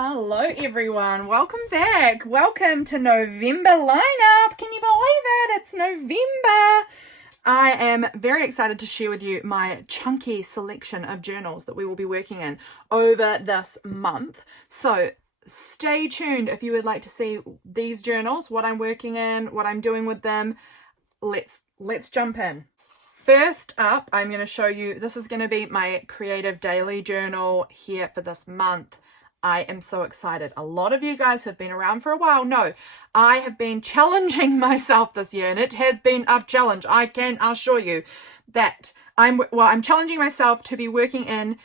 Hello everyone, welcome back. Welcome to November lineup. Can you believe it? It's November. I am very excited to share with you my chunky selection of journals that we will be working in over this month. So stay tuned if you would like to see these journals, what I'm working in, what I'm doing with them. Let's jump in. First up, I'm going to show you, this is going to be my creative daily journal here for this month. I am so excited. A lot of you guys who have been around for a while know I have been challenging myself this year, and it has been a challenge. I can assure you that I'm challenging myself to be working in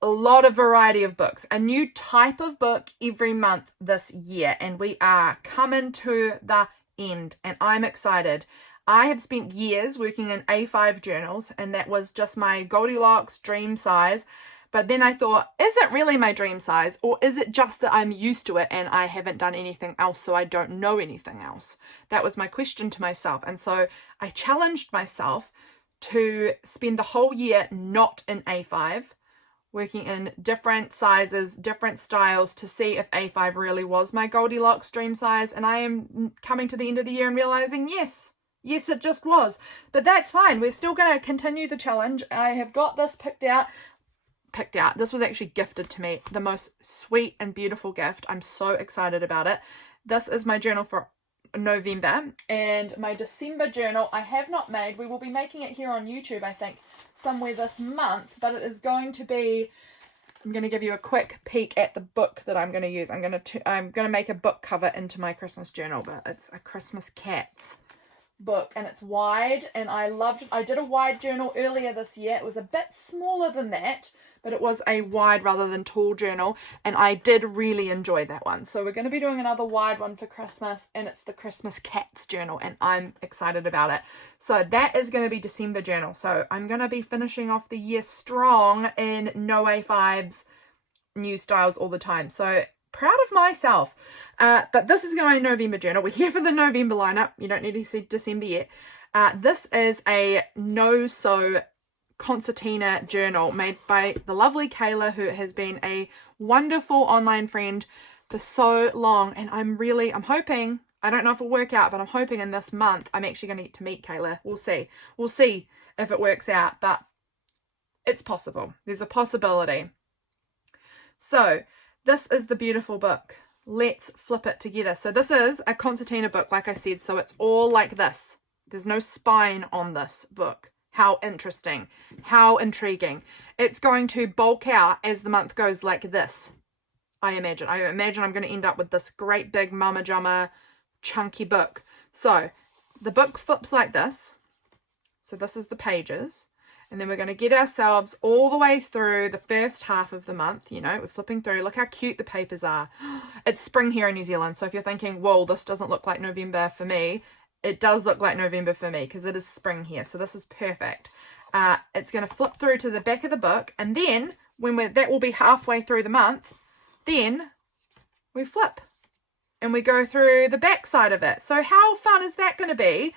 a lot of variety of books, a new type of book every month this year, and we are coming to the end, and I'm excited. I have spent years working in A5 journals, and that was just my Goldilocks dream size. But then I thought, is it really my dream size, or is it just that I'm used to it and I haven't done anything else, so I don't know anything else? That was my question to myself. And so I challenged myself to spend the whole year not in A5, working in different sizes, different styles, to see if A5 really was my Goldilocks dream size. And I am coming to the end of the year and realizing, yes, it just was. But that's fine. We're still going to continue the challenge. I have got this picked out. This was actually gifted to me, the most sweet and beautiful gift. I'm so excited about it. This is my journal for November, and my December journal I have not made. We will be making it here on YouTube, I think, somewhere this month, but it is going to be, I'm going to give you a quick peek at the book that I'm going to use. I'm going to make a book cover into my Christmas journal, but it's a Christmas Cats book, and it's wide, and I did a wide journal earlier this year. It was a bit smaller than that, but it was a wide rather than tall journal, and I did really enjoy that one. So we're going to be doing another wide one for Christmas, and it's the Christmas Cats journal, and I'm excited about it. So that is going to be December journal. So I'm going to be finishing off the year strong in no A5s, new styles all the time. So proud of myself. But this is my November journal. We're here for the November lineup. You don't need to see December yet. This is a no-sew concertina journal made by the lovely Cayla, who has been a wonderful online friend for so long. And I'm hoping, I don't know if it'll work out, but I'm hoping in this month I'm actually going to get to meet Cayla. We'll see if it works out, but it's possible. There's a possibility. So this is the beautiful book. Let's flip it together. So this is a concertina book, like I said, so it's all like this. There's no spine on this book. How interesting. How intriguing. It's going to bulk out as the month goes like this, I imagine. I'm going to end up with this great big mama jama chunky book. So the book flips like this. So this is the pages. And then we're going to get ourselves all the way through the first half of the month. You know, we're flipping through. Look how cute the papers are. It's spring here in New Zealand. So if you're thinking, whoa, this doesn't look like November for me, it does look like November for me because it is spring here. So this is perfect. It's going to flip through to the back of the book. And then that will be halfway through the month. Then we flip and we go through the back side of it. So how fun is that going to be,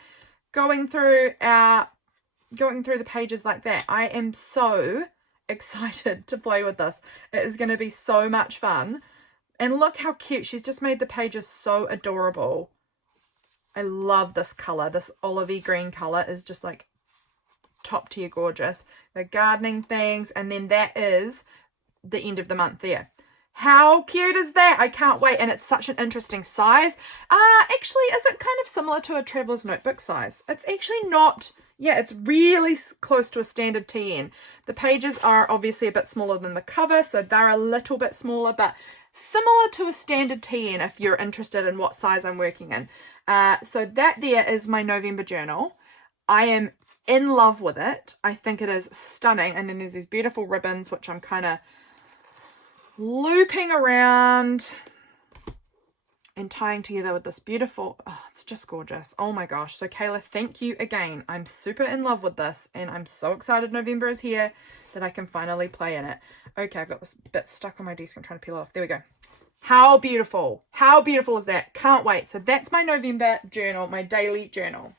going through the pages like that? I am so excited to play with this. It is going to be so much fun. And look how cute. She's just made the pages so adorable. I love this color. This olivey green color is just like top tier gorgeous. The gardening things, and then that is the end of the month there. How cute is that? I can't wait. And it's such an interesting size. Actually, is it kind of similar to a traveler's notebook size? It's actually not. Yeah, it's really close to a standard TN. The pages are obviously a bit smaller than the cover, so they're a little bit smaller, but similar to a standard TN if you're interested in what size I'm working in. So that there is my November journal. I am in love with it. I think it is stunning. And then there's these beautiful ribbons, which I'm kind of looping around and tying together with this beautiful, it's just gorgeous. Oh my gosh. So Cayla, thank you again. I'm super in love with this, and I'm so excited November is here that I can finally play in it. Okay, I've got this bit stuck on my desk. I'm trying to peel it off. There we go. How beautiful. How beautiful is that? Can't wait. So that's my November journal, my daily journal.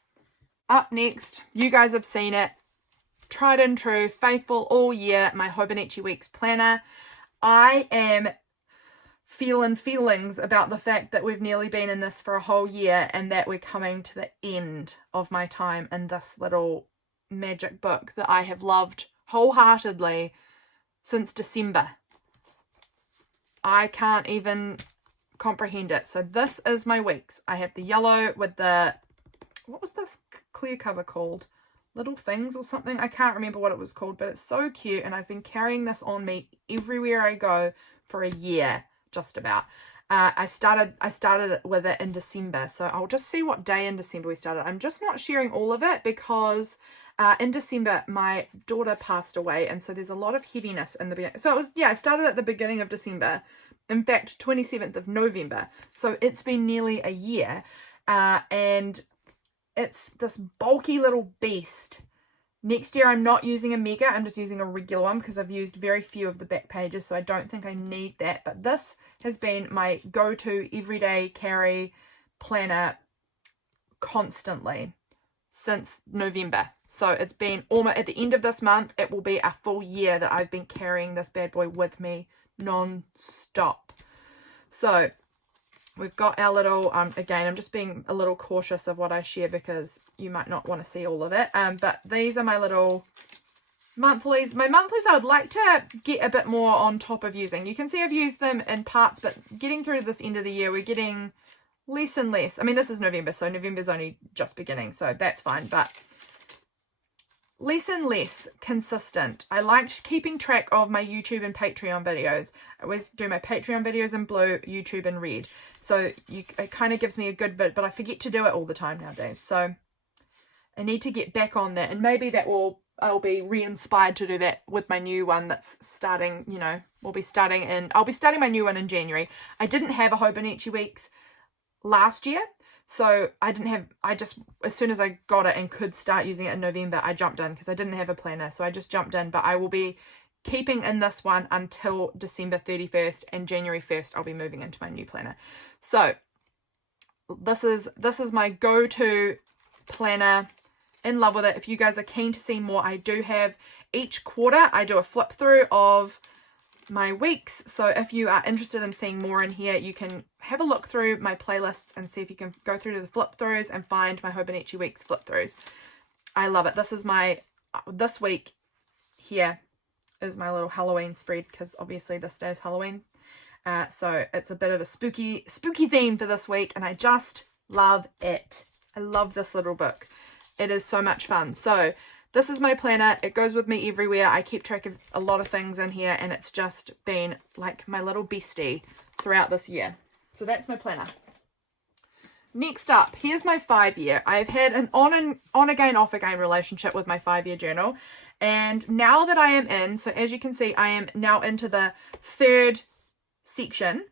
Up next, you guys have seen it. Tried and true, faithful all year, my Hobonichi Weeks planner. I am feelings about the fact that we've nearly been in this for a whole year and that we're coming to the end of my time in this little magic book that I have loved wholeheartedly since December. I can't even comprehend it. So this is my weeks. I have the yellow with the, what was this clear cover called? Little Things or something. I can't remember what it was called, but it's so cute, and I've been carrying this on me everywhere I go for a year, just about. I started with it in December, so I'll just see what day in December we started. I'm just not sharing all of it because in December my daughter passed away, and so there's a lot of heaviness in the beginning. So it was, yeah, I started at the beginning of December, in fact 27th of November, so it's been nearly a year, and it's this bulky little beast. Next year I'm not using a mega, I'm just using a regular one because I've used very few of the back pages, so I don't think I need that. But this has been my go-to everyday carry planner constantly since November. So it's been almost at the end of this month, it will be a full year that I've been carrying this bad boy with me non-stop. So we've got our little, again, I'm just being a little cautious of what I share because you might not want to see all of it. But these are my little monthlies. My monthlies I would like to get a bit more on top of using. You can see I've used them in parts, but getting through to this end of the year, we're getting less and less. I mean, this is November, so November's only just beginning, so that's fine, but less and less consistent. I liked keeping track of my YouTube and Patreon videos. I always do my Patreon videos in blue, YouTube in red. So it kind of gives me a good bit, but I forget to do it all the time nowadays. So I need to get back on that, and maybe that will, I'll be re-inspired to do that with my new one that's starting, you know, I'll be starting my new one in January. I didn't have a Hobonichi Weeks last year. So I just, as soon as I got it and could start using it in November, I jumped in because I didn't have a planner. So I just jumped in, but I will be keeping in this one until December 31st, and January 1st, I'll be moving into my new planner. So this is my go-to planner. In love with it. If you guys are keen to see more, I do have each quarter, I do a flip through of my weeks. So if you are interested in seeing more in here, you can have a look through my playlists and see if you can go through to the flip throughs and find my Hobonichi Weeks flip throughs. I love it. This is this week here is my little Halloween spread, because obviously this day is Halloween. So it's a bit of a spooky theme for this week, and I just love it. I love this little book. It is so much fun. So this is my planner. It goes with me everywhere. I keep track of a lot of things in here, and it's just been like my little bestie throughout this year. So that's my planner. Next up, here's my 5-year. I've had an on again, off again relationship with my 5-year journal. And now that I am in, so as you can see, I am now into the 3rd section.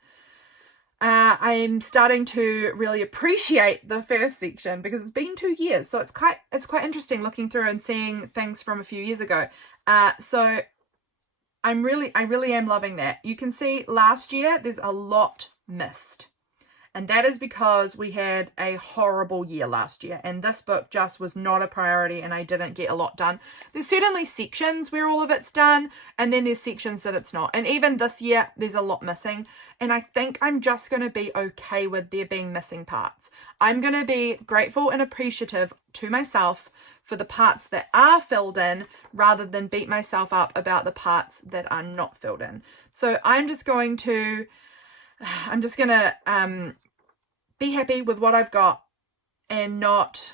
I'm starting to really appreciate the first section because it's been 2 years. So it's quite interesting looking through and seeing things from a few years ago. So I really am loving that. You can see last year there's a lot missed. And that is because we had a horrible year last year, and this book just was not a priority, and I didn't get a lot done. There's certainly sections where all of it's done, and then there's sections that it's not. And even this year, there's a lot missing. And I think I'm just going to be okay with there being missing parts. I'm going to be grateful and appreciative to myself for the parts that are filled in, rather than beat myself up about the parts that are not filled in. So I'm just going to be happy with what I've got and not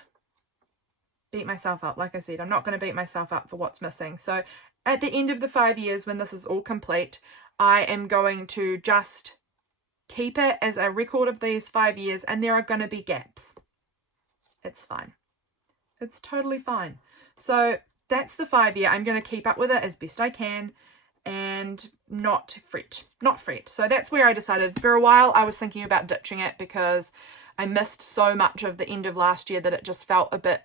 beat myself up. Like I said, I'm not going to beat myself up for what's missing. So at the end of the 5 years, when this is all complete, I am going to just keep it as a record of these 5 years, and there are going to be gaps. It's fine. It's totally fine. So that's the 5-year. I'm going to keep up with it as best I can and not fret. So that's where I decided. For a while I was thinking about ditching it because I missed so much of the end of last year that it just felt a bit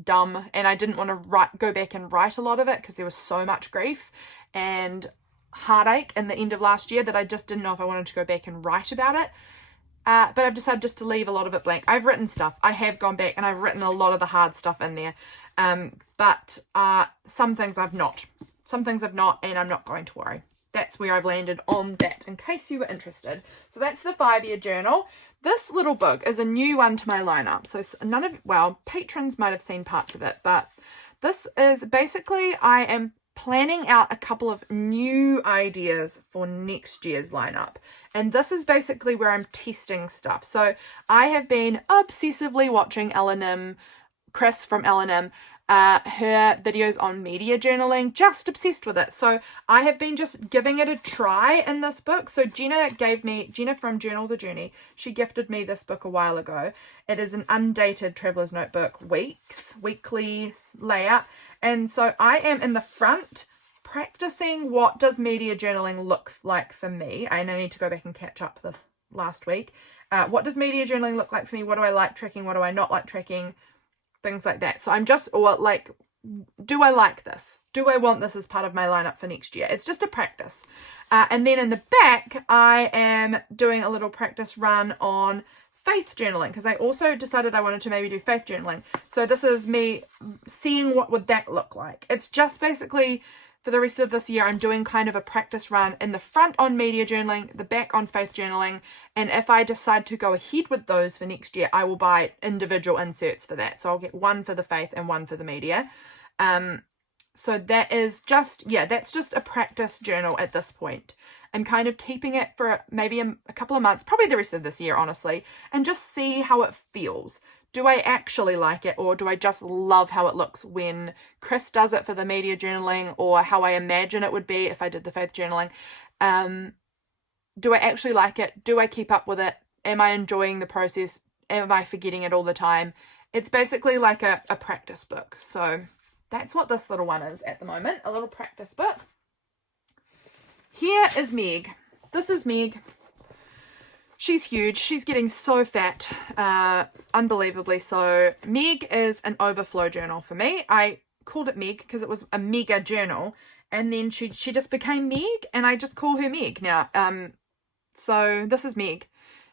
dumb, and I didn't want to go back and write a lot of it because there was so much grief and heartache in the end of last year that I just didn't know if I wanted to go back and write about it. But I've decided just to leave a lot of it blank. I've written stuff. I have gone back and I've written a lot of the hard stuff in there. But some things I've not. And I'm not going to worry. that's where I've landed on that, in case you were interested. So that's the 5-year journal. This little book is a new one to my lineup. So none of, well, patrons might have seen parts of it, but this is basically, I am planning out a couple of new ideas for next year's lineup. And this is basically where I'm testing stuff. So I have been obsessively watching Chris from L&M, her videos on media journaling, just obsessed with it. So I have been just giving it a try in this book. So Gina from Journal the Journey, she gifted me this book a while ago. It is an undated Traveler's Notebook weekly layout. And so I am in the front practicing what does media journaling look like for me. And I need to go back and catch up this last week. What does media journaling look like for me? What do I like tracking? What do I not like tracking? Things like that. So I'm just, or like, do I like this? Do I want this as part of my lineup for next year? It's just a practice. And then in the back, I am doing a little practice run on faith journaling, because I also decided I wanted to maybe do faith journaling. So this is me seeing what would that look like. It's just basically for the rest of this year, I'm doing kind of a practice run in the front on media journaling, the back on faith journaling. And if I decide to go ahead with those for next year, I will buy individual inserts for that. So I'll get one for the faith and one for the media. So that is just, that's just a practice journal at this point. I'm kind of keeping it for maybe a couple of months, probably the rest of this year, honestly, and just see how it feels. Do I actually like it, or do I just love how it looks when Chris does it for the media journaling, or how I imagine it would be if I did the faith journaling? Do I actually like it? Do I keep up with it? Am I enjoying the process? Am I forgetting it all the time? It's basically like a practice book. So that's what this little one is at the moment, a little practice book. Here is Meg. This is Meg. She's huge. She's getting so fat, unbelievably so. Meg is an overflow journal for me. I called it Meg because it was a mega journal, and then she just became Meg, and I just call her Meg now. So this is Meg,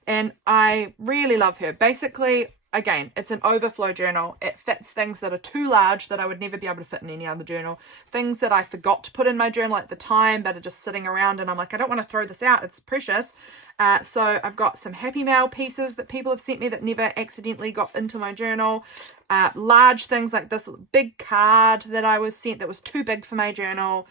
and I really love her. Basically, again, it's an overflow journal. It fits things that are too large that I would never be able to fit in any other journal. Things that I forgot to put in my journal at the time but are just sitting around, and I'm like, I don't want to throw this out. It's precious. So I've got some Happy Mail pieces that people have sent me that never accidentally got into my journal. Large things like this big card that I was sent that was too big for my journal.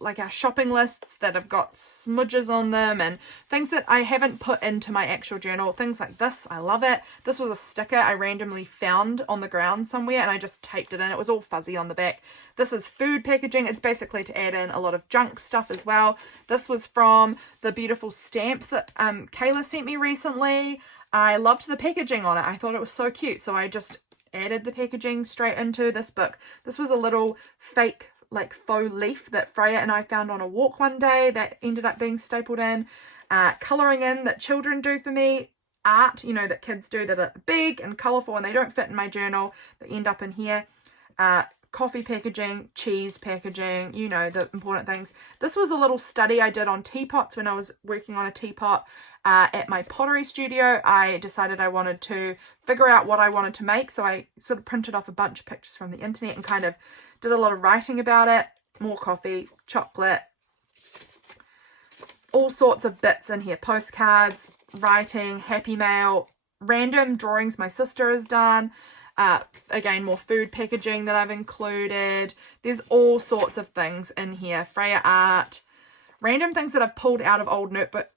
Like our shopping lists that have got smudges on them, and things that I haven't put into my actual journal. Things like this. I love it. This was a sticker I randomly found on the ground somewhere, and I just taped it in. It was all fuzzy on the back. This is food packaging. It's basically to add in a lot of junk stuff as well. This was from the beautiful stamps that Cayla sent me recently. I loved the packaging on it. I thought it was so cute, so I just added the packaging straight into this book. This was a little fake like faux leaf that Freya and I found on a walk one day that ended up being stapled in. Colouring in that children do for me. Art, that kids do that are big and colourful and they don't fit in my journal. They end up in here. Coffee packaging, cheese packaging, the important things. This was a little study I did on teapots when I was working on a teapot at my pottery studio. I decided I wanted to figure out what I wanted to make, so I sort of printed off a bunch of pictures from the internet and kind of did a lot of writing about it. More coffee, chocolate, all sorts of bits in here. Postcards, writing, Happy Mail, random drawings my sister has done. Again, more food packaging that I've included. There's all sorts of things in here. Freya art, random things that I've pulled out of old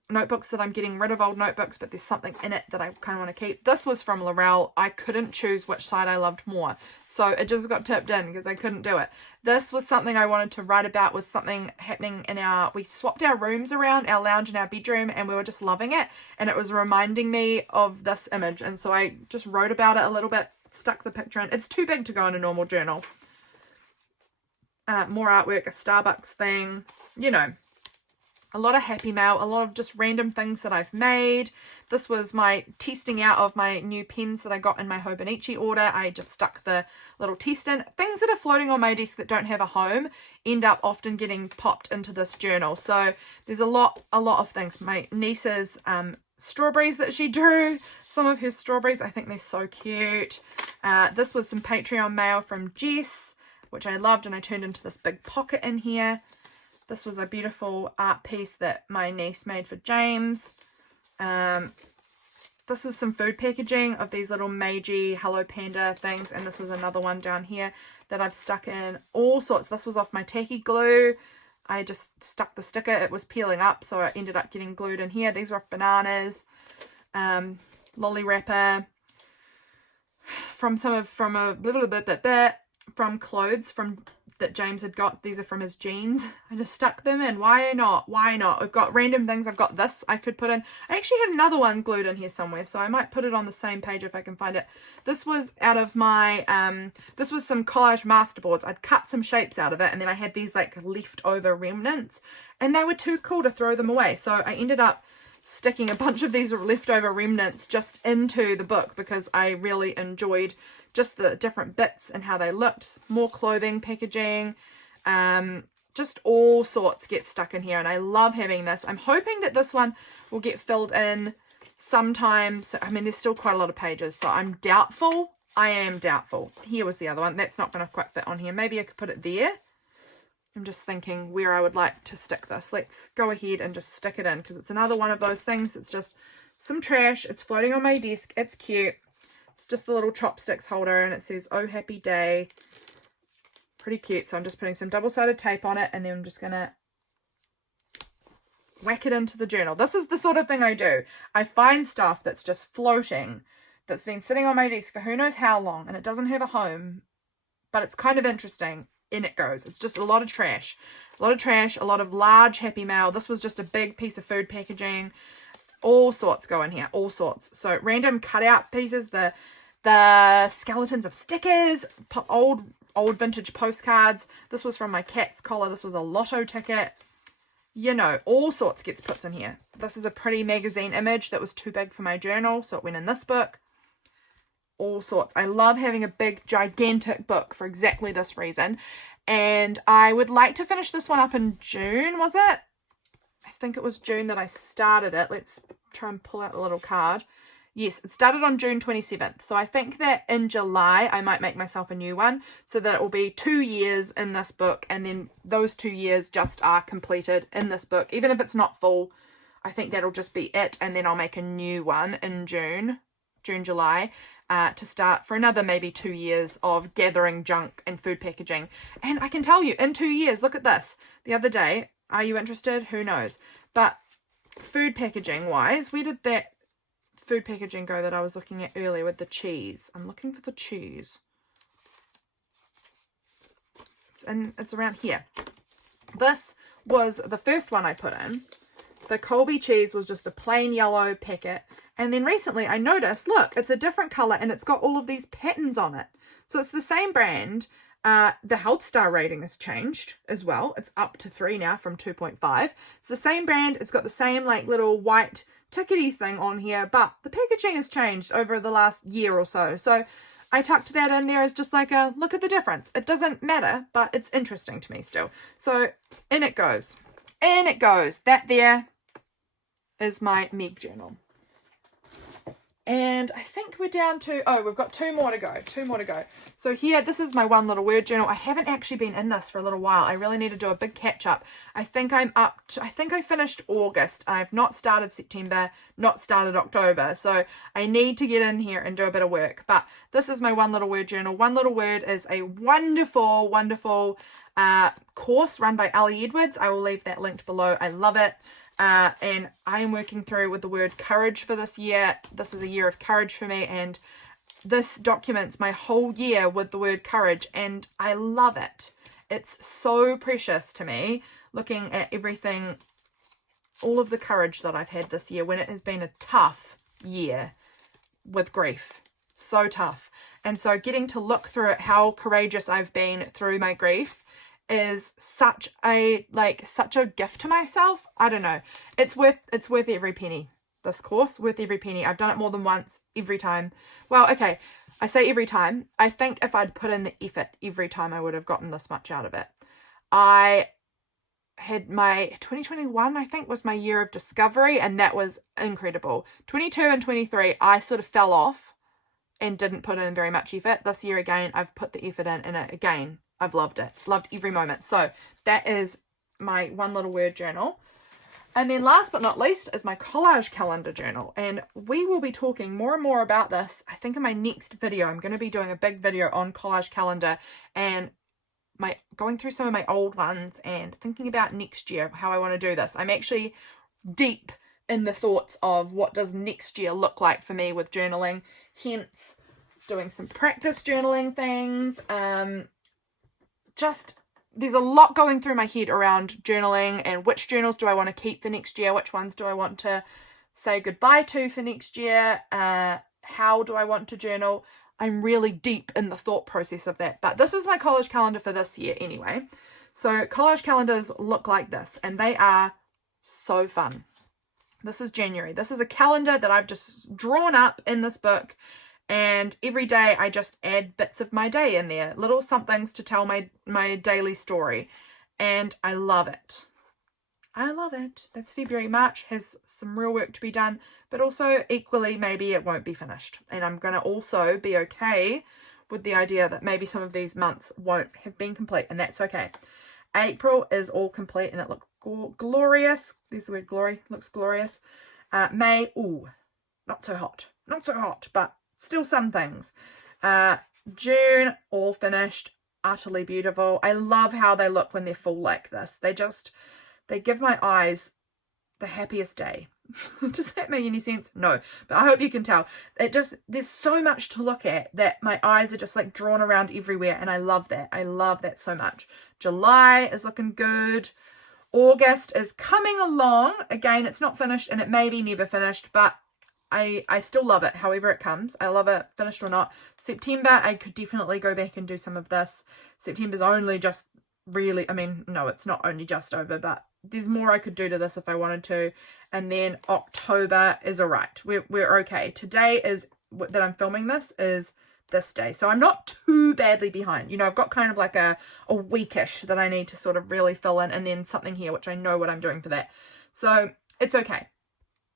notebooks that I'm getting rid of old notebooks, but there's something in it that I kind of want to keep. This was from Laurel. I couldn't choose which side I loved more, so it just got tipped in because I couldn't do it. This was something I wanted to write about, was something happening in we swapped our rooms around, our lounge and our bedroom, and we were just loving it, and it was reminding me of this image, and so I just wrote about it a little bit, stuck the picture in. It's too big to go in a normal journal. More artwork, a Starbucks thing, a lot of Happy Mail, a lot of just random things that I've made. This was my testing out of my new pens that I got in my Hobonichi order. I just stuck the little test in. Things that are floating on my desk that don't have a home end up often getting popped into this journal. So there's a lot of things. My niece's strawberries that she drew. Some of her strawberries, I think they're so cute. This was some Patreon mail from Jess, which I loved, and I turned into this big pocket in here. This was a beautiful art piece that my niece made for James. This is some food packaging of these little Meiji Hello Panda things. And this was another one down here that I've stuck in all sorts. This was off my tacky glue. I just stuck the sticker. It was peeling up, so it ended up getting glued in here. These were off bananas. Lolly wrapper. From clothes that James had got. These are from his jeans. I just stuck them in. Why not? Why not? I've got random things. I've got this I could put in. I actually have another one glued in here somewhere, so I might put it on the same page if I can find it. This was out of my, this was some collage masterboards. I'd cut some shapes out of it, and then I had these like leftover remnants, and they were too cool to throw them away. So I ended up sticking a bunch of these leftover remnants just into the book because I really enjoyed just the different bits and how they looked. More clothing packaging, just all sorts get stuck in here, and I love having this. I'm hoping that this one will get filled in sometime. So I mean, there's still quite a lot of pages, so I'm doubtful. I am doubtful. Here was the other one. That's not going to quite fit on here. Maybe I could put it there. I'm just thinking where I would like to stick this. Let's go ahead and just stick it in, because it's another one of those things. It's just some trash. It's floating on my desk. It's cute. It's just the little chopsticks holder, and it says, "Oh, happy day." Pretty cute. So I'm just putting some double-sided tape on it, and then I'm just going to whack it into the journal. This is the sort of thing I do. I find stuff that's just floating, that's been sitting on my desk for who knows how long, and it doesn't have a home, but it's kind of interesting. In it goes. It's just a lot of trash. A lot of trash, a lot of large Happy Mail. This was just a big piece of food packaging. All sorts go in here. All sorts. So random cutout pieces, the skeletons of stickers, old vintage postcards. This was from my cat's collar. This was a lotto ticket. You know, all sorts gets put in here. This is a pretty magazine image that was too big for my journal, so it went in this book. All sorts. I love having a big, gigantic book for exactly this reason. And I would like to finish this one up in June, was it? I think it was June that I started it. Let's try and pull out a little card. Yes, it started on June 27th. So I think that in July, I might make myself a new one so that it will be 2 years in this book. And then those 2 years just are completed in this book. Even if it's not full, I think that'll just be it. And then I'll make a new one in June, July, to start for another maybe 2 years of gathering junk and food packaging. And I can tell you, in 2 years, look at this. The other day, are you interested? Who knows? But food packaging wise, where did that food packaging go that I was looking at earlier with the cheese? I'm looking for the cheese. It's around here. This was the first one I put in. The Colby cheese was just a plain yellow packet. And then recently I noticed, look, it's a different color and it's got all of these patterns on it. So it's the same brand. The health star rating has changed as well. It's up to 3 now from 2.5. It's the same brand. It's got the same like little white tickety thing on here, but the packaging has changed over the last year or so. So I tucked that in there as just like a look at the difference. It doesn't matter, but it's interesting to me still. So in it goes. In it goes. That there is my Meg journal. And I think we're down to, oh, we've got 2 more to go. 2 more to go. So here, this is my one little word journal. I haven't actually been in this for a little while. I really need to do a big catch up. I think I'm up to, I think I finished August. I've not started September, not started October. So I need to get in here and do a bit of work. But this is my one little word journal. One little word is a wonderful, wonderful course run by Ali Edwards. I will leave that linked below. I love it. And I am working through with the word courage for this year. This is a year of courage for me, and this documents my whole year with the word courage, and I love it. It's so precious to me looking at everything, all of the courage that I've had this year when it has been a tough year with grief. So tough. And so getting to look through it, how courageous I've been through my grief is such a gift to myself. I don't know. It's worth every penny. This course, worth every penny. I've done it more than once, every time. Well, okay, I say every time. I think if I'd put in the effort every time, I would have gotten this much out of it. I had my 2021, I think, was my year of discovery, and that was incredible. 22 and 23, I sort of fell off and didn't put in very much effort. This year, again, I've put the effort in, and again, I've loved it. Loved every moment. So that is my one little word journal. And then last but not least is my collage calendar journal. And we will be talking more and more about this. I think in my next video, I'm going to be doing a big video on collage calendar and going through some of my old ones and thinking about next year, how I want to do this. I'm actually deep in the thoughts of what does next year look like for me with journaling, hence doing some practice journaling things. There's a lot going through my head around journaling and which journals do I want to keep for next year, which ones do I want to say goodbye to for next year, how do I want to journal. I'm really deep in the thought process of that. But this is my collage calendar for this year anyway. So collage calendars look like this, and they are so fun. This is January. This is a calendar that I've just drawn up in this book, and every day I just add bits of my day in there, little somethings to tell my daily story, and I love it. I love it. That's February. March has some real work to be done, but also equally maybe it won't be finished. And I'm going to also be okay with the idea that maybe some of these months won't have been complete, and that's okay. April is all complete and it looks glorious. There's the word glory. Looks glorious. May, ooh, not so hot. Not so hot, but still some things. June, all finished. Utterly beautiful. I love how they look when they're full like this. They give my eyes the happiest day. Does that make any sense? No, but I hope you can tell. There's so much to look at that my eyes are just like drawn around everywhere, and I love that. I love that so much. July is looking good. August is coming along. Again, it's not finished and it may be never finished, but I still love it however it comes. I love it finished or not. September, I could definitely go back and do some of this. September's only just really, no, it's not only just over, but there's more I could do to this if I wanted to. And then October is all right. We're okay. Today is that I'm filming this is this day, so I'm not too badly behind. I've got kind of like a weekish that I need to sort of really fill in, and then something here which I know what I'm doing for that, so it's okay.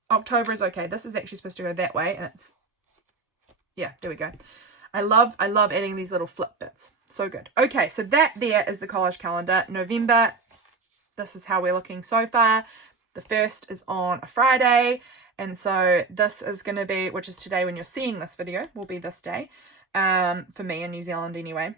October is okay. This is actually supposed to go that way, and it's, yeah, there we go. I love adding these little flip bits. So good. Okay, so that there is the collage calendar. November, this is how we're looking so far. The 1st is on a Friday, and so this is going to be, which is today when you're seeing this video, will be this day, for me in New Zealand anyway.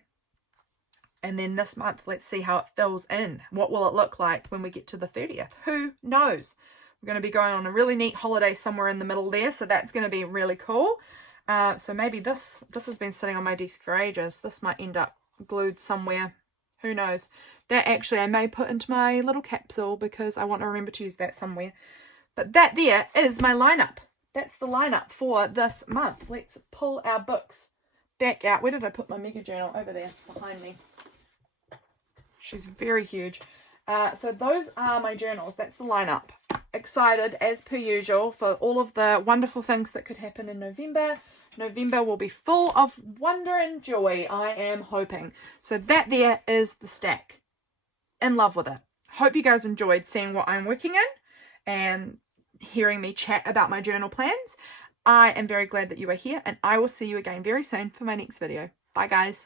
And then this month, let's see how it fills in. What will it look like when we get to the 30th? Who knows? We're going to be going on a really neat holiday somewhere in the middle there, so that's going to be really cool. So maybe this has been sitting on my desk for ages. This might end up glued somewhere. Who knows? That actually I may put into my little capsule because I want to remember to use that somewhere. But that there is my lineup. That's the lineup for this month. Let's pull our books back out. Where did I put my mega journal? Over there behind me. She's very huge. So those are my journals. That's the lineup. Excited as per usual for all of the wonderful things that could happen in November. November will be full of wonder and joy, I am hoping. So that there is the stack. In love with it. Hope you guys enjoyed seeing what I'm working in and hearing me chat about my journal plans. I am very glad that you are here, and I will see you again very soon for my next video. Bye guys.